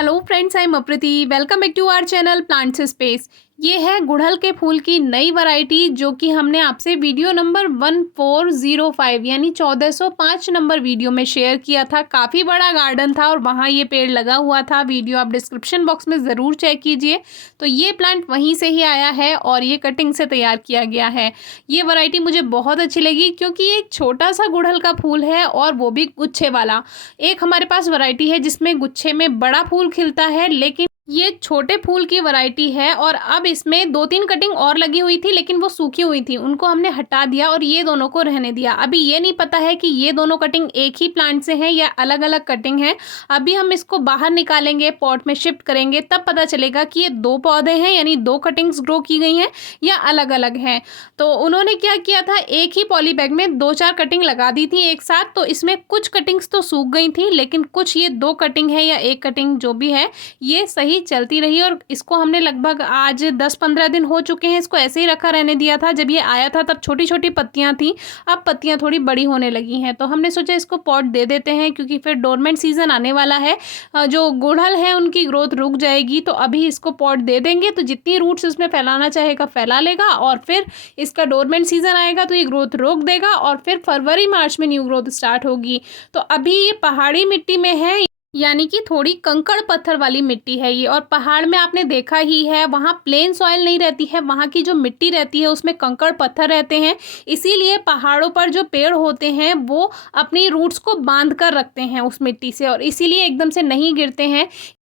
Hello friends, I am Aprati. Welcome back to our channel plants space. ये है गुड़हल के फूल की नई वैरायटी जो कि हमने आपसे वीडियो नंबर 1405 यानी 1405 नंबर वीडियो में शेयर किया था। काफ़ी बड़ा गार्डन था और वहाँ ये पेड़ लगा हुआ था। वीडियो आप डिस्क्रिप्शन बॉक्स में ज़रूर चेक कीजिए। तो ये प्लांट वहीं से ही आया है और ये कटिंग से तैयार किया गया है। ये वैरायटी मुझे बहुत अच्छी लगी क्योंकि ये एक छोटा सा गुड़हल का फूल है और वो भी गुच्छे वाला। एक हमारे पास वैरायटी है जिसमें गुच्छे में बड़ा फूल खिलता है, लेकिन ये छोटे फूल की वैरायटी है। और अब इसमें 2-3 कटिंग और लगी हुई थी लेकिन वो सूखी हुई थी, उनको हमने हटा दिया और ये दोनों को रहने दिया। अभी ये नहीं पता है कि ये दोनों कटिंग एक ही प्लांट से हैं या अलग अलग कटिंग है। अभी हम इसको बाहर निकालेंगे, पॉट में शिफ्ट करेंगे, तब पता चलेगा कि ये 2 पौधे हैं यानी 2 कटिंग्स ग्रो की गई हैं या अलग अलग हैं। तो उन्होंने क्या किया था, एक ही पॉली बैग में 2-4 कटिंग लगा दी थी एक साथ। तो इसमें कुछ कटिंग्स तो सूख गई थी लेकिन कुछ ये 2 कटिंग है या एक कटिंग जो भी है ये सही चलती रही। और इसको हमने लगभग आज 10-15 दिन हो चुके हैं इसको ऐसे ही रखा रहने दिया था। जब ये आया था तब छोटी छोटी पत्तियां थी, अब पत्तियां थोड़ी बड़ी होने लगी हैं। तो हमने सोचा इसको पॉट दे देते हैं क्योंकि फिर डोरमेंट सीजन आने वाला है। जो गुड़हल है उनकी ग्रोथ रुक जाएगी, तो अभी इसको पॉट दे देंगे तो जितनी रूट्स इसमें फैलाना चाहेगा फैला लेगा और फिर इसका डोरमेंट सीजन आएगा तो ये ग्रोथ रोक देगा और फिर फरवरी मार्च में न्यू ग्रोथ स्टार्ट होगी। तो अभी ये पहाड़ी मिट्टी में है यानी कि थोड़ी कंकड़ पत्थर वाली मिट्टी है ये। और पहाड़ में आपने देखा ही है वहाँ प्लेन सॉइल नहीं रहती है, वहाँ की जो मिट्टी रहती है उसमें कंकड़ पत्थर रहते हैं। इसीलिए पहाड़ों पर जो पेड़ होते हैं वो अपनी रूट्स को बांध कर रखते हैं उस मिट्टी से और इसीलिए एकदम से नहीं गिरते हैं।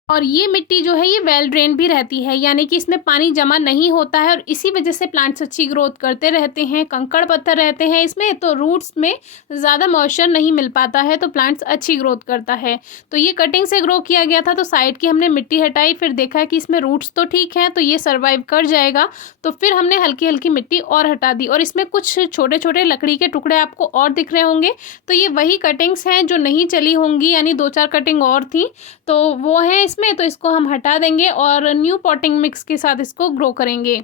और ये मिट्टी जो है ये वेल ड्रेन भी रहती है यानी कि इसमें पानी जमा नहीं होता है और इसी वजह से प्लांट्स अच्छी ग्रोथ करते रहते हैं। कंकड़ पत्थर रहते हैं इसमें तो रूट्स में ज़्यादा मॉइस्चर नहीं मिल पाता है, तो प्लांट्स अच्छी ग्रोथ करता है। तो ये कटिंग से ग्रो किया गया था, तो साइड की हमने मिट्टी हटाई, फिर देखा कि इसमें रूट्स तो ठीक हैं तो ये सर्वाइव कर जाएगा। तो फिर हमने हल्की हल्की मिट्टी और हटा दी और इसमें कुछ छोटे छोटे लकड़ी के टुकड़े आपको और दिख रहे होंगे। तो ये वही कटिंग्स हैं जो नहीं चली होंगी यानी 2-4 कटिंग और थी तो वो हैं इसमें। तो इसको हम हटा देंगे और न्यू पॉटिंग मिक्स के साथ इसको ग्रो करेंगे।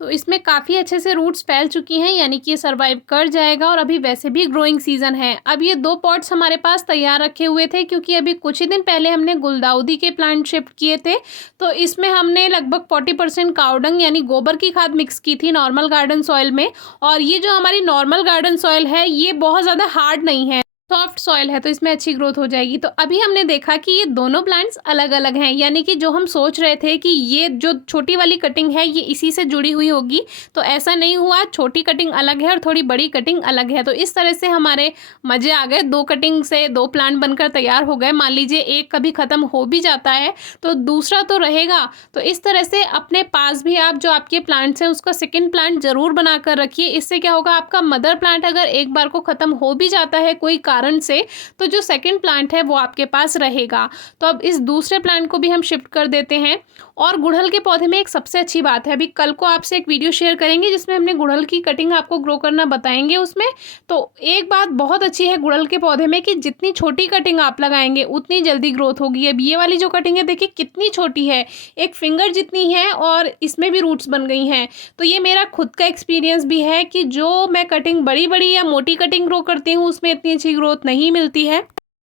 तो इसमें काफ़ी अच्छे से रूट्स फैल चुकी हैं यानी कि ये सर्वाइव कर जाएगा और अभी वैसे भी ग्रोइंग सीजन है। अब ये 2 पॉट्स हमारे पास तैयार रखे हुए थे क्योंकि अभी कुछ ही दिन पहले हमने गुलदाउदी के प्लांट शिफ्ट किए थे। तो इसमें हमने लगभग 40% कावडंग यानी गोबर की खाद मिक्स की थी नॉर्मल गार्डन सॉइल में। और ये जो हमारी नॉर्मल गार्डन सॉइल है ये बहुत ज़्यादा हार्ड नहीं है, सॉफ्ट सॉइल है, तो इसमें अच्छी ग्रोथ हो जाएगी। तो अभी हमने देखा कि ये दोनों प्लांट्स अलग अलग हैं यानी कि जो हम सोच रहे थे कि ये जो छोटी वाली कटिंग है ये इसी से जुड़ी हुई होगी, तो ऐसा नहीं हुआ। छोटी कटिंग अलग है और थोड़ी बड़ी कटिंग अलग है। तो इस तरह से हमारे मज़े आ गए, 2 कटिंग से 2 प्लांट बनकर तैयार हो गए। मान लीजिए एक कभी ख़त्म हो भी जाता है तो दूसरा तो रहेगा। तो इस तरह से अपने पास भी आप जो आपके प्लांट्स हैं उसका सेकेंड प्लांट ज़रूर बना कर रखिए। इससे क्या होगा, आपका मदर प्लांट अगर एक बार को ख़त्म हो भी जाता है कोई कारण से, तो जो सेकंड प्लांट है वो आपके पास रहेगा। तो अब इस दूसरे प्लांट को भी हम शिफ्ट कर देते हैं। और गुड़हल के पौधे में एक सबसे अच्छी बात है, अभी कल को आपसे एक वीडियो शेयर करेंगे जिसमें हमने गुड़हल की कटिंग आपको ग्रो करना बताएंगे उसमें। तो एक बात बहुत अच्छी है गुड़हल के पौधे में कि जितनी छोटी कटिंग आप लगाएंगे उतनी जल्दी ग्रोथ होगी। अब ये वाली जो कटिंग है देखिए कितनी छोटी है, एक फिंगर जितनी है और इसमें भी रूट्स बन गई हैं। तो ये मेरा खुद का एक्सपीरियंस भी है कि जो मैं कटिंग बड़ी बड़ी या मोटी कटिंग ग्रो करती हूँ उसमें इतनी अच्छी ग्रोथ नहीं मिलती है,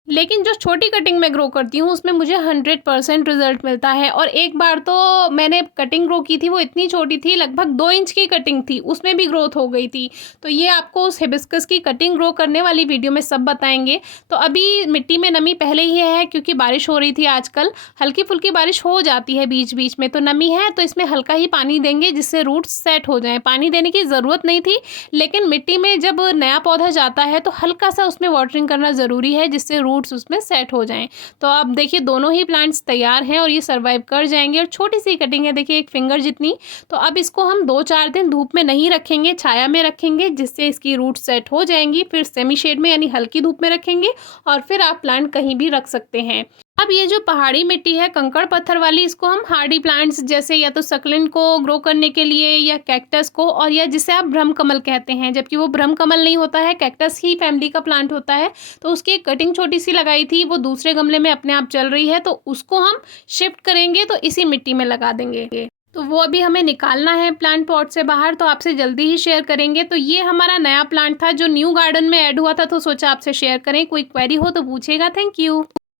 लेकिन जो छोटी कटिंग में ग्रो करती हूँ उसमें मुझे 100% रिजल्ट मिलता है। और एक बार तो मैंने कटिंग ग्रो की थी, वो इतनी छोटी थी, लगभग 2 इंच की कटिंग थी, उसमें भी ग्रोथ हो गई थी। तो ये आपको उस हिबिस्कस की कटिंग ग्रो करने वाली वीडियो में सब बताएंगे। तो अभी मिट्टी में नमी पहले ही है क्योंकि बारिश हो रही थी, आजकल हल्की फुल्की बारिश हो जाती है बीच बीच में, तो नमी है तो इसमें हल्का ही पानी देंगे जिससे रूट्स सेट हो जाएँ। पानी देने की ज़रूरत नहीं थी, लेकिन मिट्टी में जब नया पौधा जाता है तो हल्का सा उसमें वाटरिंग करना ज़रूरी है जिससे रूट्स उसमें सेट हो जाएं। तो अब देखिए दोनों ही प्लांट्स तैयार हैं और ये सर्वाइव कर जाएंगे। और छोटी सी कटिंग है देखिए, एक फिंगर जितनी। तो अब इसको हम 2-4 दिन धूप में नहीं रखेंगे, छाया में रखेंगे जिससे इसकी रूट सेट हो जाएंगी। फिर सेमी शेड में यानी हल्की धूप में रखेंगे और फिर आप प्लांट कहीं भी रख सकते हैं। अब ये जो पहाड़ी मिट्टी है कंकड़ पत्थर वाली, इसको हम हार्डी प्लांट्स जैसे या तो सकलेंट को ग्रो करने के लिए या कैक्टस को, और या जिसे आप ब्रह्मकमल कहते हैं, जबकि वो ब्रह्मकमल नहीं होता है, कैक्टस ही फैमिली का प्लांट होता है। तो उसकी एक कटिंग छोटी सी लगाई थी, वो दूसरे गमले में अपने आप चल रही है, तो उसको हम शिफ्ट करेंगे तो इसी मिट्टी में लगा देंगे। तो वो अभी हमें निकालना है प्लांट पॉट से बाहर, तो आपसे जल्दी ही शेयर करेंगे। तो ये हमारा नया प्लांट था जो न्यू गार्डन में ऐड हुआ था, तो सोचा आपसे शेयर करें। कोई क्वेरी हो तो पूछेगा। Thank you.